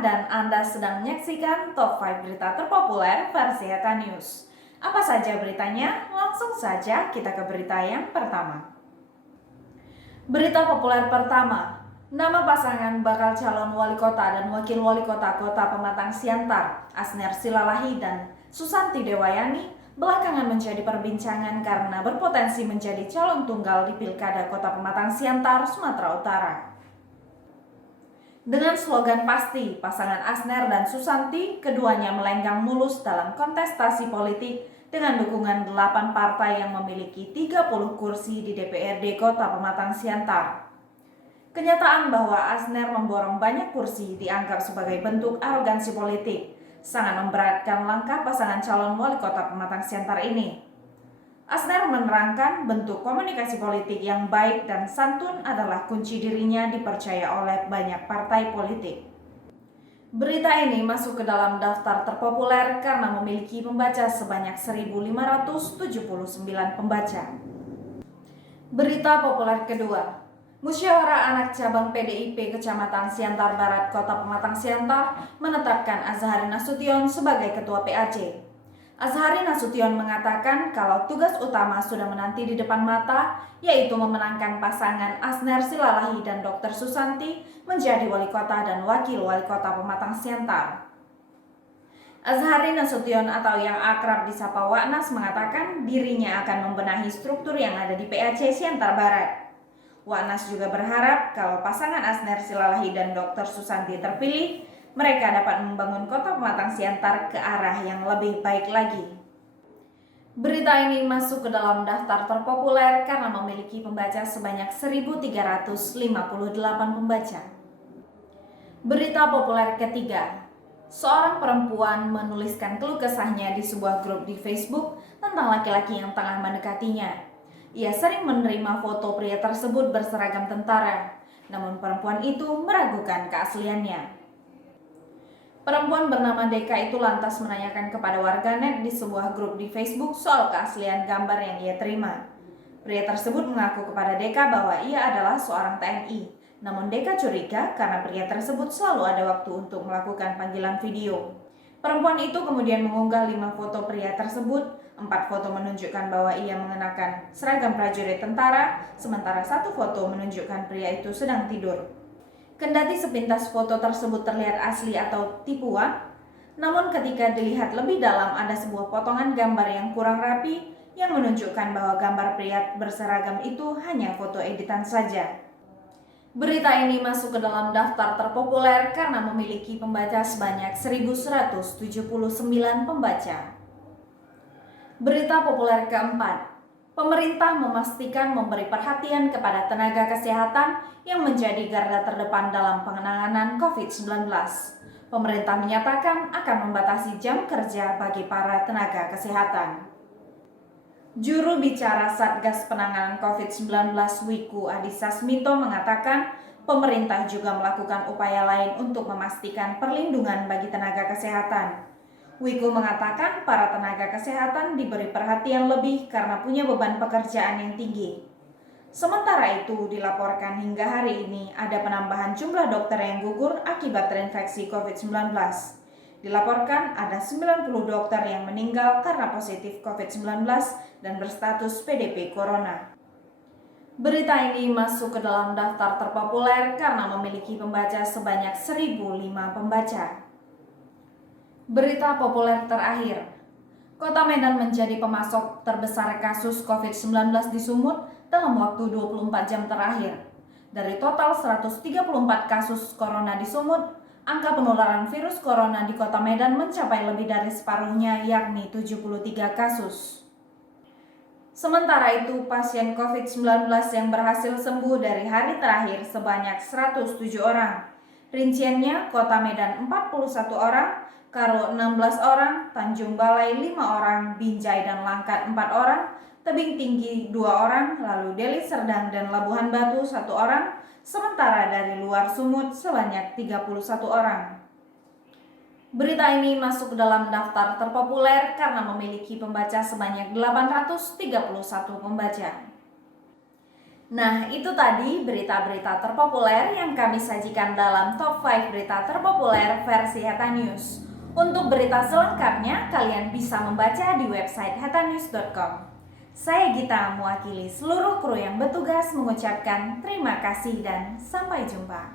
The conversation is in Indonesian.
dan Anda sedang menyaksikan Top 5 Berita Terpopuler versi Heta News. Apa saja beritanya? Langsung saja kita ke berita yang pertama. Berita populer pertama, nama pasangan bakal calon wali kota dan wakil wali kota Kota Pematang Siantar, Asner Silalahi dan Susanti Dewayani, belakangan menjadi perbincangan karena berpotensi menjadi calon tunggal di Pilkada Kota Pematang Siantar, Sumatera Utara. Dengan slogan pasti, pasangan Asner dan Susanti, keduanya melenggang mulus dalam kontestasi politik dengan dukungan 8 partai yang memiliki 30 kursi di DPRD Kota Pematang Siantar. Kenyataan bahwa Asner memborong banyak kursi dianggap sebagai bentuk arogansi politik, sangat memberatkan langkah pasangan calon wali kota Pematang Siantar ini. Asner menerangkan bentuk komunikasi politik yang baik dan santun adalah kunci dirinya dipercaya oleh banyak partai politik. Berita ini masuk ke dalam daftar terpopuler karena memiliki pembaca sebanyak 1.579 pembaca. Berita populer kedua, Musyawarah Anak Cabang PDIP Kecamatan Siantar Barat Kota Pematang Siantar menetapkan Azhari Nasution sebagai Ketua PAC. Azhari Nasution mengatakan kalau tugas utama sudah menanti di depan mata, yaitu memenangkan pasangan Asner Silalahi dan Dr. Susanti menjadi wali kota dan wakil wali kota Pematang Siantar. Azhari Nasution atau yang akrab disapa Waknas mengatakan dirinya akan membenahi struktur yang ada di PAC Siantar Barat. Waknas juga berharap kalau pasangan Asner Silalahi dan Dr. Susanti terpilih, mereka dapat membangun Kota Pematang Siantar ke arah yang lebih baik lagi. Berita ini masuk ke dalam daftar terpopuler karena memiliki pembaca sebanyak 1.358 pembaca. Berita populer ketiga, seorang perempuan menuliskan keluh kesahnya di sebuah grup di Facebook tentang laki-laki yang tengah mendekatinya. Ia sering menerima foto pria tersebut berseragam tentara, namun perempuan itu meragukan keasliannya. Perempuan bernama Deka itu lantas menanyakan kepada warganet di sebuah grup di Facebook soal keaslian gambar yang ia terima. Pria tersebut mengaku kepada Deka bahwa ia adalah seorang TNI, namun Deka curiga karena pria tersebut selalu ada waktu untuk melakukan panggilan video. Perempuan itu kemudian mengunggah 5 foto pria tersebut. 4 foto menunjukkan bahwa ia mengenakan seragam prajurit tentara, sementara 1 foto menunjukkan pria itu sedang tidur. Kendati sepintas foto tersebut terlihat asli atau tipuan, namun ketika dilihat lebih dalam ada sebuah potongan gambar yang kurang rapi yang menunjukkan bahwa gambar pria berseragam itu hanya foto editan saja. Berita ini masuk ke dalam daftar terpopuler karena memiliki pembaca sebanyak 1.179 pembaca. Berita populer keempat, pemerintah memastikan memberi perhatian kepada tenaga kesehatan yang menjadi garda terdepan dalam penanganan COVID-19. Pemerintah menyatakan akan membatasi jam kerja bagi para tenaga kesehatan. Juru bicara Satgas Penanganan COVID-19 Wiku Adhisa Smito mengatakan pemerintah juga melakukan upaya lain untuk memastikan perlindungan bagi tenaga kesehatan. Wiku mengatakan para tenaga kesehatan diberi perhatian lebih karena punya beban pekerjaan yang tinggi. Sementara itu, dilaporkan hingga hari ini ada penambahan jumlah dokter yang gugur akibat terinfeksi COVID-19. Dilaporkan ada 90 dokter yang meninggal karena positif COVID-19 dan berstatus PDP Corona. Berita ini masuk ke dalam daftar terpopuler karena memiliki pembaca sebanyak 1.005 pembaca. Berita populer terakhir, Kota Medan menjadi pemasok terbesar kasus COVID-19 di Sumut dalam waktu 24 jam terakhir. Dari total 134 kasus corona di Sumut, angka penularan virus corona di Kota Medan mencapai lebih dari separuhnya, yakni 73 kasus. Sementara itu, pasien COVID-19 yang berhasil sembuh dari hari terakhir sebanyak 107 orang. Rinciannya, Kota Medan 41 orang, Karo 16 orang, Tanjung Balai 5 orang, Binjai dan Langkat 4 orang, Tebing Tinggi 2 orang, lalu Deli Serdang dan Labuhan Batu 1 orang, sementara dari luar Sumut sebanyak 31 orang. Berita ini masuk dalam daftar terpopuler karena memiliki pembaca sebanyak 831 pembaca. Nah, itu tadi berita-berita terpopuler yang kami sajikan dalam Top 5 Berita Terpopuler versi Heta News. Untuk berita selengkapnya, kalian bisa membaca di website hetanews.com. Saya Gita, mewakili seluruh kru yang bertugas mengucapkan terima kasih dan sampai jumpa.